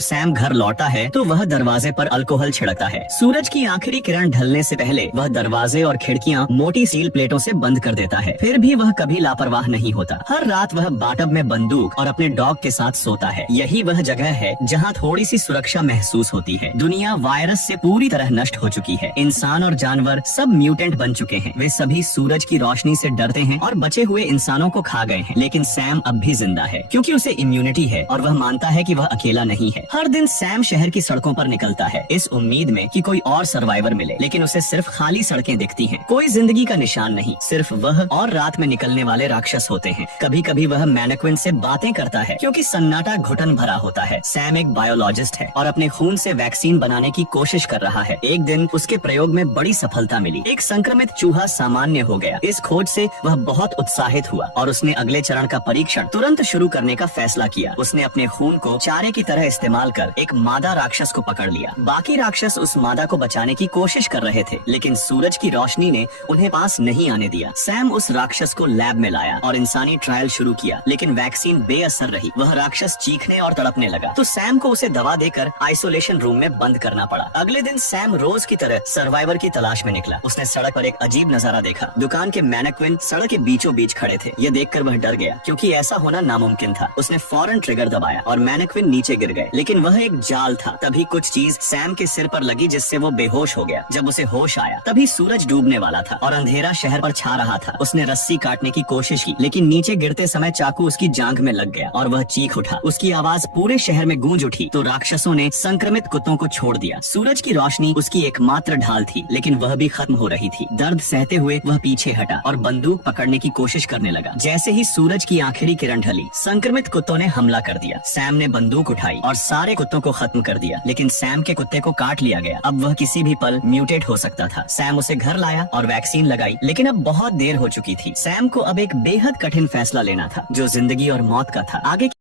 Sam घर लौटा है तो वह दरवाजे पर अल्कोहल छिड़कता है। सूरज की आखिरी किरण ढलने से पहले वह दरवाजे और खिड़कियां मोटी स्टील प्लेटों से बंद कर देता है। फिर भी वह कभी लापरवाह नहीं होता। हर रात वह बाटब में बंदूक और अपने डॉग के साथ सोता है। यही वह जगह है जहां थोड़ी सी सुरक्षा महसूस होती है। दुनिया वायरस से पूरी तरह नष्ट हो चुकी है। इंसान और जानवर सब म्यूटेंट बन चुके हैं। वे सभी सूरज की रोशनी से डरते हैं और बचे हुए इंसानों को खा गए हैं। लेकिन सैम अब भी जिंदा है क्योंकि उसे इम्यूनिटी है और वह मानता है कि वह अकेला नहीं है। हर दिन सैम शहर की सड़कों पर निकलता है इस उम्मीद में कि कोई और सर्वाइवर मिले, लेकिन उसे सिर्फ खाली सड़कें दिखती हैं। कोई जिंदगी का निशान नहीं, सिर्फ वह और रात में निकलने वाले राक्षस होते हैं। कभी कभी वह मैनेक्विन से बातें करता है क्योंकि सन्नाटा घुटन भरा होता है। सैम एक बायोलॉजिस्ट है और अपने खून से वैक्सीन बनाने की कोशिश कर रहा है। एक दिन उसके प्रयोग में बड़ी सफलता मिली। एक संक्रमित चूहा सामान्य हो गया। इस खोज से वह बहुत उत्साहित हुआ और उसने अगले चरण का परीक्षण तुरंत शुरू करने का फैसला किया। उसने अपने खून को चारे की तरह इस्तेमाल कर एक मादा राक्षस को पकड़ लिया। बाकी राक्षस उस मादा को बचाने की कोशिश कर रहे थे, लेकिन सूरज की रोशनी ने उन्हें पास नहीं आने दिया। सैम उस राक्षस को लैब में लाया और इंसानी ट्रायल शुरू किया, लेकिन वैक्सीन बेअसर रही। वह राक्षस चीखने और तड़पने लगा तो सैम को उसे दवा देकर आइसोलेशन रूम में बंद करना पड़ा। अगले दिन सैम रोज की तरह सर्वाइवर की तलाश में निकला। उसने सड़क पर एक अजीब नजारा देखा। दुकान के मैनेक्विन सड़क के बीचों बीच खड़े थे। यह देखकर वह डर गया क्योंकि ऐसा होना नामुमकिन था। उसने फौरन ट्रिगर दबाया और मैनेक्विन नीचे गिर गए, लेकिन वह एक जाल था। तभी कुछ चीज सैम के सिर पर लगी जिससे वो बेहोश हो गया। जब उसे होश आया तभी सूरज डूबने वाला था और अंधेरा शहर पर छा रहा था। उसने रस्सी काटने की कोशिश की, लेकिन नीचे गिरते समय चाकू उसकी जांघ में लग गया और वह चीख उठा। उसकी आवाज पूरे शहर में गूंज उठी तो राक्षसों ने संक्रमित कुत्तों को छोड़ दिया। सूरज की रोशनी उसकी एकमात्र ढाल थी, लेकिन वह भी खत्म हो रही थी। दर्द सहते हुए वह पीछे हटा और बंदूक पकड़ने की कोशिश करने लगा। जैसे ही सूरज की आखिरी किरण ढली, संक्रमित कुत्तों ने हमला कर दिया। सैम ने बंदूक उठाई और सारे कुत्तों को खत्म कर दिया, लेकिन सैम के कुत्ते को काट लिया गया। अब वह किसी भी पल म्यूटेट हो सकता था। सैम उसे घर लाया और वैक्सीन लगाई, लेकिन अब बहुत देर हो चुकी थी। सैम को अब एक बेहद कठिन फैसला लेना था जो जिंदगी और मौत का था। आगे